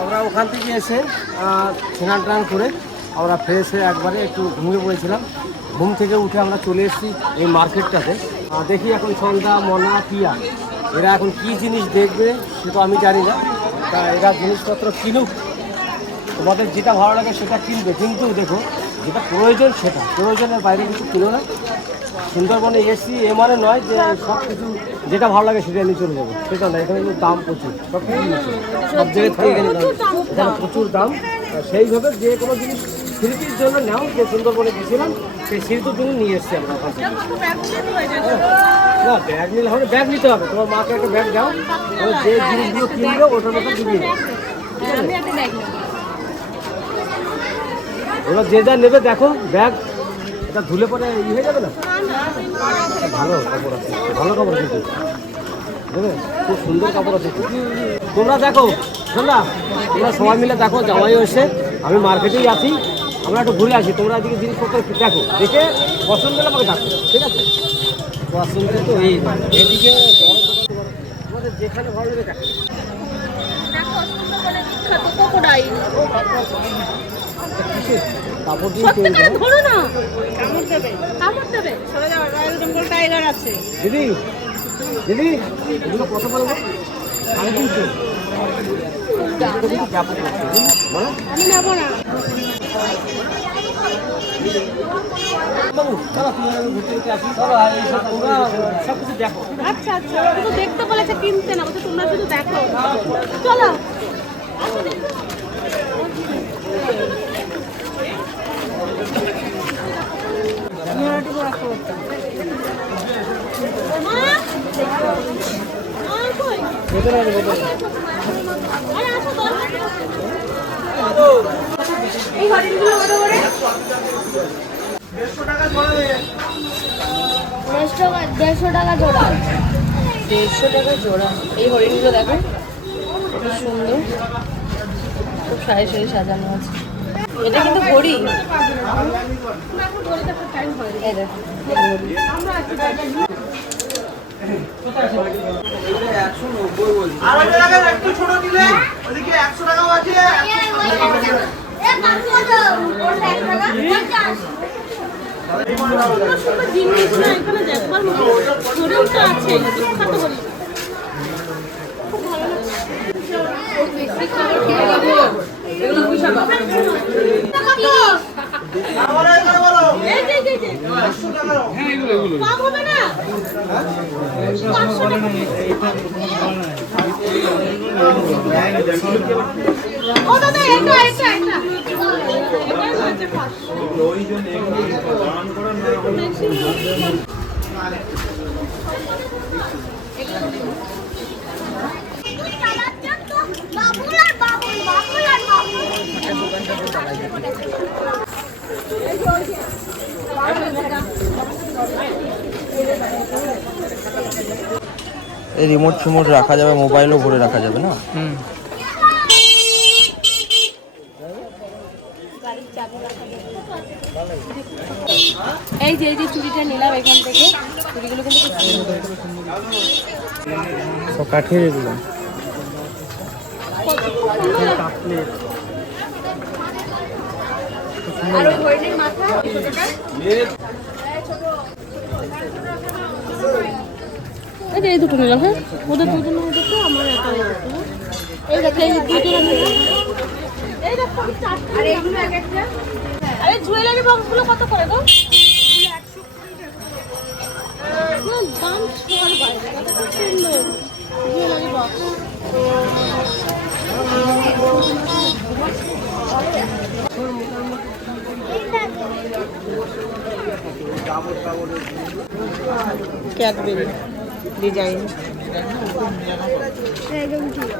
আমরা ওখান থেকে এসে স্নান টান করে আমরা ফ্রেশ হয়ে একবারে একটু ঘুমিয়ে পড়েছিলাম। ঘুম থেকে উঠে আমরা চলে এসেছি এই মার্কেটটাতে। দেখি এখন সন্ধ্যা, মনা, পিয়া এরা এখন কি জিনিস দেখবে সে তো আমি জানি না। তা এরা জিনিসপত্র কিনুক, তোমাদের যেটা ভালো লাগে সেটা কিনবে, কিন্তু দেখো যেটা প্রয়োজন সেটা, প্রয়োজনের বাইরে কিছু কিনো না। সুন্দরবনে এসছি এ মানে নয় যে সব কিছু যেটা ভালো লাগে সেটা নিয়ে চলে যাবো, সেটা না। এখানে কিন্তু দাম প্রচুর, সব কিছু সব জায়গায় থেকে এখানে এখানে প্রচুর দাম। সেইভাবে যে কোনো জিনিস স্মৃতির জন্য নাও, যে সুন্দরবনে গেছিলাম সেই স্মৃতির জন্য নিয়ে এসছি আমরা ওখান থেকে। না ব্যাগ নিলে হবে, ব্যাগ নিতে হবে, তোমার মাকে একটা ব্যাগ দাও, যে জিনিসগুলো কিনবে ওটার মতো দিবি। এবার যে যা নেবে দেখো, ব্যাগ এটা ধুলে পরে হয়ে যাবে না। ভালো কাপড় আছে, ভালো কাপড় আছে দেবে, খুব সুন্দর কাপড় আছে। তোমরা দেখো না, তোমরা সবাই মিলে দেখো, জামাই এসে আমি মার্কেটেই আছি, আমরা একটু ঘুরে আসি। তোমরা এদিকে জিনিসপত্র দেখো, দেখে পছন্দ হলে আমাকে ডাকো, ঠিক আছে? পছন্দ তো এই এদিকে আমাদের যেখানে ভালো লাগে দেখো। কাপড় দিয়ে ধরো না, কামড় দেবে, কামড় দেবে। সরে যাও, রয়্যাল বেঙ্গল টাইগার আছে। দিদি দিদি এগুলো কত বলবো? 350। আমি নেবো না বাবু, চলো তুমি ঘুরতে ঘুরতে আসি। চলো তোমরা সব কিছু দেখো। আচ্ছা আচ্ছা, শুধু দেখতে বলেছে, কিনতে না বলছে, তোমরা শুধু দেখো। চলো এই হরিণগুলো কত করে? 150 টাকা জোড়া। 150 টাকা জোড়া। 150 টাকা জোড়া। এই হরিণগুলো দেখো খুব সুন্দর, খুব সারি সারি সাজানো আছে। এটা কিন্তু ঘড়ি। এই দেখো একটু ছোট দিলে ওদিকে 100 টাকাও আছে। এই রিমোট ফিমোট রাখা যাবে, মোবাইলও ভরে রাখা যাবে না? এই যে চুড়িটা নিলাম এখান থেকে, চুড়িগুলো কিন্তু সব কাঠের এগুলো। আর হরিণের মাথা এই দুটো নিলাম। হ্যাঁ, ওদের দুজন দুটো, আমার একটা দুটো। এই দেখো এই দুটো নিলাম। এই দেখো আর এগুলো এক একটা। আরে জুয়েলারি বক্সগুলো কত করে গো? 120 টাকা। দাম ছোট বাইরে, কত সুন্দর জুয়েলারি বক্স। ক্যাডবেরি ডিজাইন একদম ঠিক।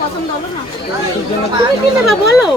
পছন্দ হলো না, কি নেবা বলো?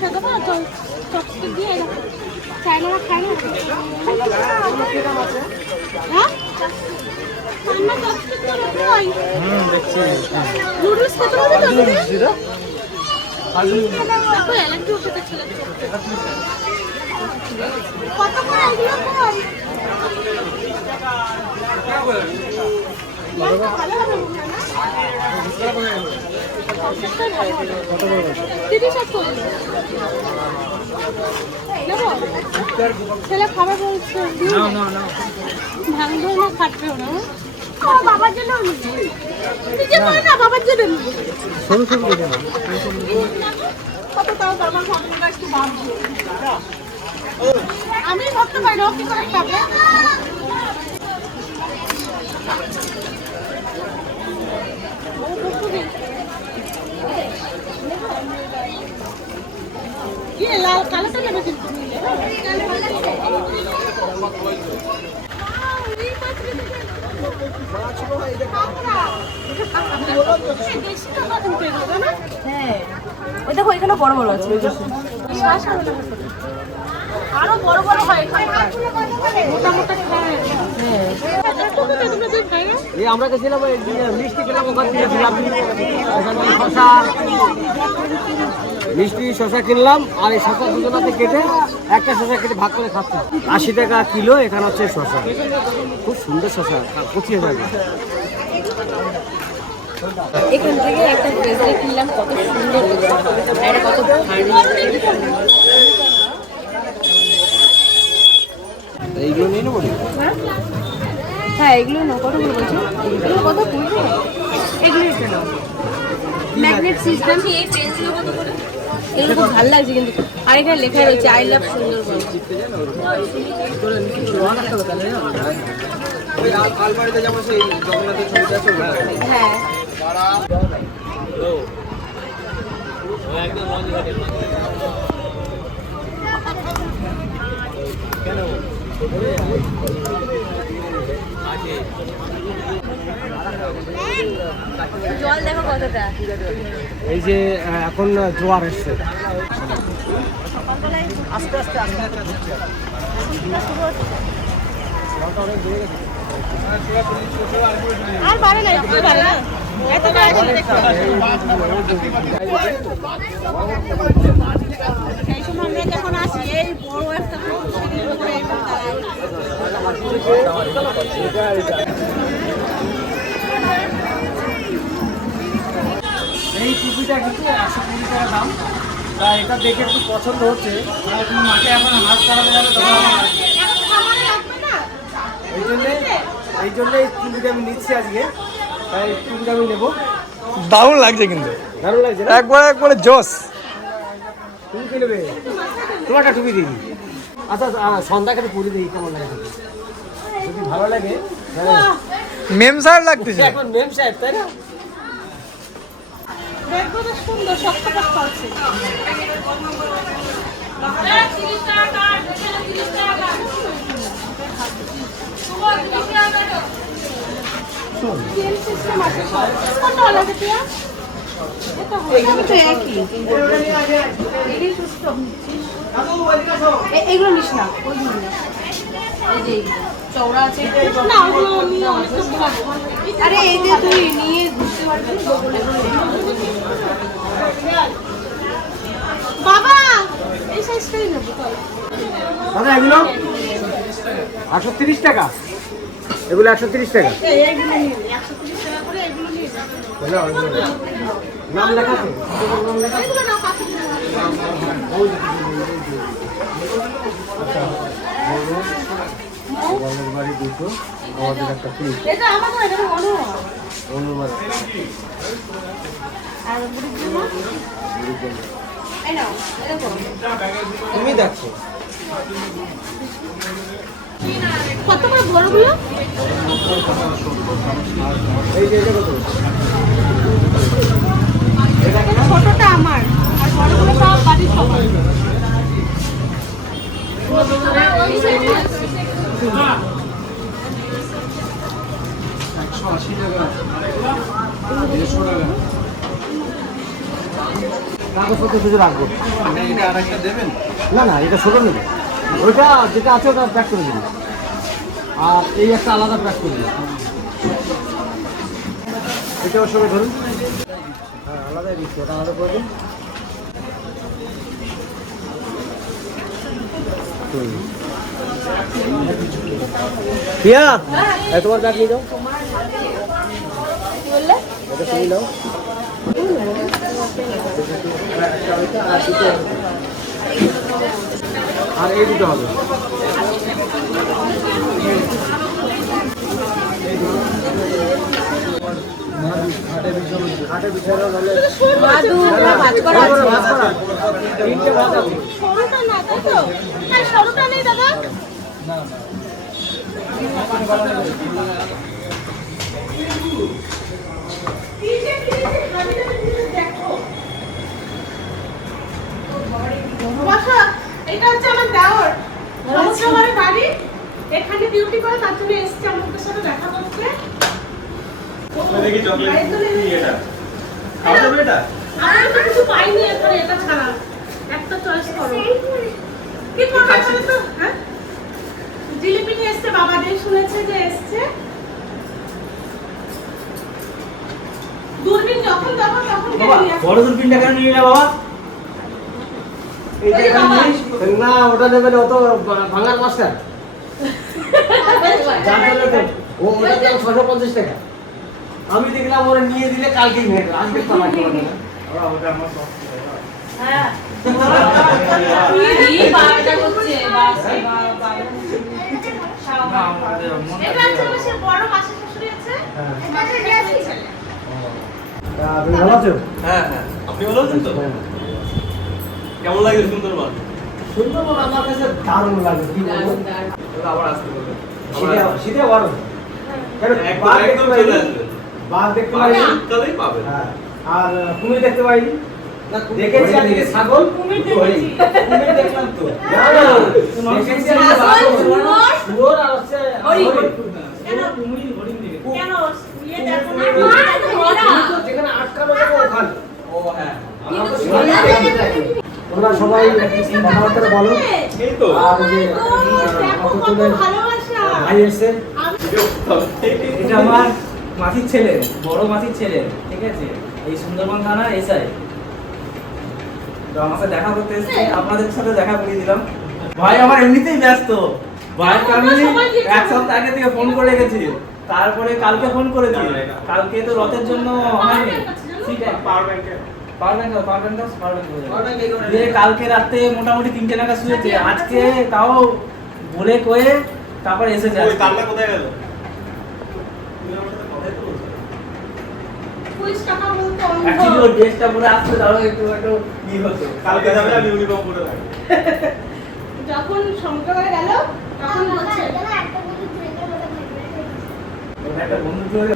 খেতে পারো চপস্টিক দিয়ে চাইনারা খায় না হ্যাঁ আমরা চপস্টিক তো রেখে হয় নুডলস খেতে পারবে তো দেখো অ্যালার্জি উঠে ছিল কত করে এগুলো কম 30 ছেলে খাবে বলছে ভাঙবে না কাটবেও না বাবার জন্য নিজে করে না বাবার জন্য সরু সরু দেখে না কত তাও বাবার ভাবনা একটু ভাবছি আমি ভাবতে পারি না কি করে খাবে কি লাল কালোটা নেবে কিন্তু হ্যাঁ ওই দেখো এখানে বড় বড় আছে আরো বড় বড় হয় মোটা মোটা খায় এই আমরা গেছিলাম মিষ্টি খেলাম ওখান থেকে জিলাপি ওখান থেকে শশা মিষ্টি শশা কিনলাম আর এই শশা দুজনাতে কেটে একটা শশা কেটে ভাগ করে খাচ্ছি 80 টাকা কিলো এখানে হচ্ছে শশা খুব সুন্দর শশা কচিয়ে যাবে এখান থেকে একটা ব্রেসলেট কিনলাম কত সুন্দর এটা কত ভারী এইগুলো নিয়ে নেবো হ্যাঁ এগুলো না কতগুলো বলছো এগুলো কত পড়বে এগুলো একটা নাও ম্যাগনেট সিস্টেম এই পেন্সিল কত করে এগুলো খুব ভালো লাগছে কিন্তু আর এখানে লেখা রয়েছে আই লাভ সুন্দরবন আলমারিতে যেমন সেই জগন্নাথের ছবিটা আছে হ্যাঁ জল দেখো কতটা এই যে এখন জোয়ার এসছে আস্তে আস্তে আস্তে আস্তে আর বাড়ে না একটু বাড়ে না এত বাড়ে এই সময় আমরা যখন আসি এই বড় একটা সিঁড়ির উপরে এই টুপিটা কিন্তু 120 টাকা দাম তা এটা দেখে একটু পছন্দ হচ্ছে তুমি মাকে এখন হাত চালাতে যাবে তখন এই জন্য এই টুপিটা আমি নিচ্ছি আজকে তাই এই টুপিটা আমি নেবো দারুণ লাগছে কিন্তু দারুণ লাগছে না একবারে জোস তুমি কি নেবে তোমার একটা টুপি দিবি আচ্ছা সন্ধ্যা খেতে পুরি দিই কেমন লাগে যদি ভালো লাগে মেম স্যার লাগতেছে এখন মেম সাহেব তাই না দেখবো তো সুন্দর শক্ত শক্ত আছে এইগুলো নিস না ওইগুলো এই যে চওড়া আছে না ওগুলো নিয়ে অনেকটা ভালো আরে এই যে তুই নিয়ে ঘুরতে পারবি বাবা এই সাইজটাই নেবো তাহলে দাদা এগুলো 130 টাকা এগুলো 130 টাকা এইগুলো নিয়ে 130 টাকা করে এগুলো নিয়ে নাম লেখা আছে নাম লেখা আছে? এগুলো নাও কাছে গরমের বাড়ি দুটো আমাদের একটা ফ্রিজ এটা আমাদের এটা মনে হয় অনুবাদ আর বুড়ির জন্য এই নাও এরকম তুমি দেখো কত করে বড়গুলো এই যে এটা কত ছোটটা আমার আর বড়গুলো সব বাড়ির সবাই কাগজপত্র কিছু রাখবো। এটা আরেকটা দেবেন? না না, এটা ছোটো নেবে, ওইটা যেটা আছে ওটা প্যাক করে দিন, আর এই একটা আলাদা প্যাক করে দিন। এটা ওর সঙ্গে ধরুন, হ্যাঁ আলাদাই দিচ্ছি, ওটা আলাদা করে দিন। প্রিয়া, তোমার ব্যাগ নিয়ে যাও, এটা তুমি নাও। আর এই দুটো হবে, সরুটা না, তাই তো? হ্যাঁ, সরুটা নেই দাদা? বসো, এটা হচ্ছে আমার দেওর। সমুদ্রপাড়ে বাড়ি, এখানে ডিউটি করে, তার জন্য এসেছি আমাদের সাথে দেখা করতে। দেখি চকলেট কি এটা? খাওয়া যাবে এটা? আমি তো কিছু পাইনি এখানে, এটা ছাড়া একটা চয়েস করো। কি করবে এখানে তো? হ্যাঁ, জিলিপি নিয়ে এসছে, বাবা দিয়ে শুনেছে যে এসছে। দূরবীন যখন তখন কেটে নিয়ে আসছে। বড় দূরবীনটা কেন নিয়ে না বাবা? এই বাবা। না ওটা নেবেন, অত ভাঙার মাস্টার ও, ওটার দাম 650 টাকা। আমি দেখলাম ওরা নিয়ে দিলে কালকেই ভেঙে গেল, আজকে তো আমার করবে না। হ্যাঁ। কি বারটা করছে বাসে বাবা। এটা হচ্ছে আমার সে বড় মাসি শাশুড়ি আছে। হ্যাঁ। মাসি শাশুড়ি ছেলে। তুমি ভালো আছো? হ্যাঁ হ্যাঁ, আপনি ভালো আছেন তো? কেমন লাগে সুন্দরবন? সুন্দরবন আমার কাছে দারুণ লাগে, কি বলবো? আবার আসতে বলবেন। শীতে বড় কেন, একদম বাঘ দেখতে একদম পাইনি, চলে আসবেন। বাঘ দেখতে বাড়ি পাইনি, শীতকালেই পাবেন। হ্যাঁ, আর কুমির দেখতে পাইনি। দেখেছি আজকে ছাগল, কুমির দেখেছি। কুমির দেখলাম তো। না না, দেখেছি আজকে ছাগল, ছাগল, শুয়োর, শুয়োর আর হচ্ছে হরিণ। হরিণ। কেন কেন ইয়ে দেখো না, কুমির তো যেখানে আটকানো যাবে ওখানে। ও হ্যাঁ। আমরা তো সবাই দেখি। তোমরা সবাই কথাবার্তা বলো। এই তো। আর যে দেখো কত ভালোবাসা। ভাই এসছে, এটা আমার মাসির ছেলে, বড় মাসির ছেলে, ঠিক আছে? এই সুন্দরবন থানা এসআই। তো আমার সাথে দেখা করতে এসেছে, আপনাদের সাথে দেখা করিয়ে দিলাম। ভাই আমার এমনিতেই ব্যস্ত, ভাইয়ের কারণে এক সপ্তাহ আগে থেকে ফোন করে রেখেছি, তারপরে কালকে ফোন করেছি। কালকে তো রথের জন্য হয়নি, সেটাই পাওয়ার ব্যাংক দিয়ে কালকে রাতে মোটামুটি 3টে নাগাদ শুয়েছে। আজকে তাও বলে কয়ে তারপর এসেছে ওই আজকে। কালটা কোথায় গেল? 20 টাকা বলতে অ্যাকচুয়ালি ওর ড্রেসটা পরে আসতে তাহলে একটু ই হতো। কালকে যাবে আমি ইউনিফর্ম পরে থাকবো। যখন সমুদ্রে গেল তখন বলছে একটা বন্ধু চলে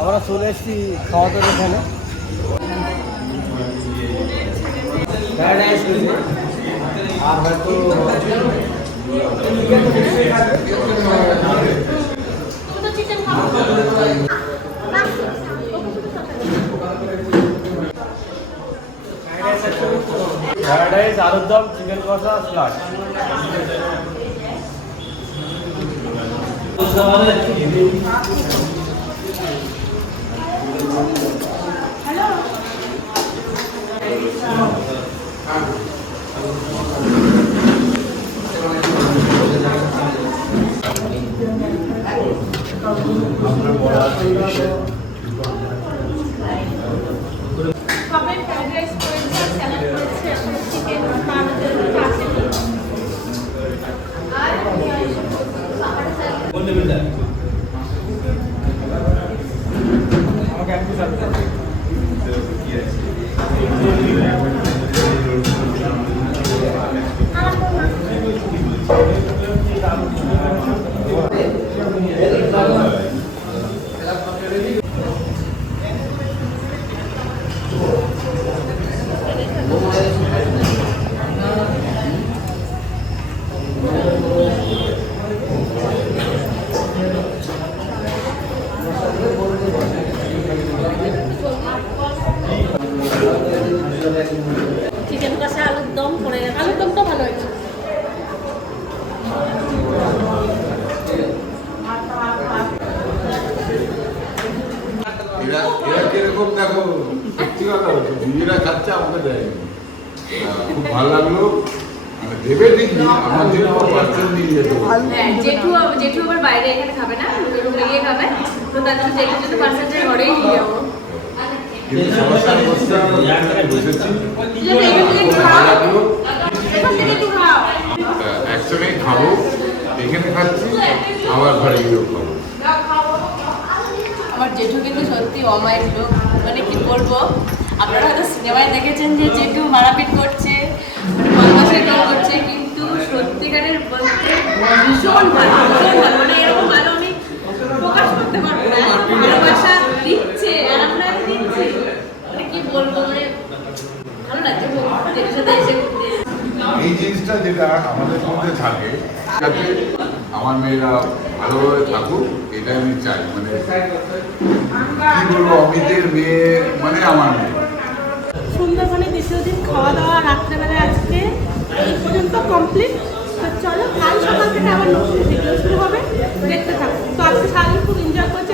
আমরা চলে এসেছি খাওয়া দাওয়ার এখানে। ফ্রাইড রাইস হয়েছে, আর হয়তো শুধু চিকেন খাওয়া। ফ্রাইড রাইস, আলুর দম, চিকেন কষা, স্যালাড। সবাই ফ্রাইড রাইস করেছে, স্যালাড করেছে, এখন চিকেন বানানোর জন্য আছে। আর কোন লেভেলটা? আমাকে একটু সাথে নিজেরা খাচ্ছে আমাকে দেয়নি। খুব ভালো লাগলো, মানে দেবে ঠিকই, আমার জন্য পার্সেল নিয়ে যেতে হবে। হ্যাঁ, জেঠু আবার বাইরে এখানে খাবে না, রুমে গিয়ে খাবে, তো তার জন্য জেঠুর জন্য পার্সেলটা ঘরেই নিয়ে যাবো। কিন্তু সমস্যার বসেছি, ভালো লাগলো, একসঙ্গেই খাবো, এখানে খাচ্ছি, আবার ঘরে গিয়েও খাবো। আমার জেঠু কিন্তু সত্যি অমায়িক লোক, মানে কি বলবো, আপনারা হয়তো সিনেমায় দেখেছেন যে জেঠু মারাপিট করছে, বদমাশের রোল করছে, কিন্তু সত্যিকারের বলতে ভীষণ ভালো, মানে এরকম ভালো আমি প্রকাশ করতে পারবো না, ভালোবাসা দিচ্ছে আর আমরা দিচ্ছি, মানে কি বলবো, মানে ভালো লাগছে জেঠুর সাথে এসে ঘুরতে। এই জিনিসটা যেটা আমাদের মধ্যে থাকে, যাতে আমার মেয়েরা ভালোভাবে থাকুক, এটা আমি চাই। মানে কি বলবো, অমিতের মেয়ে মানে আমার মেয়ে। সুন্দরবনে দ্বিতীয় দিন খাওয়া দাওয়া রাত্রেবেলা আজকে এই পর্যন্ত কমপ্লিট। তো চলো কাল সকাল থেকে আবার নতুন ভিডিও শুরু হবে, দেখতে থাকো। তো আজকে সারাদিন খুব এনজয় করছি,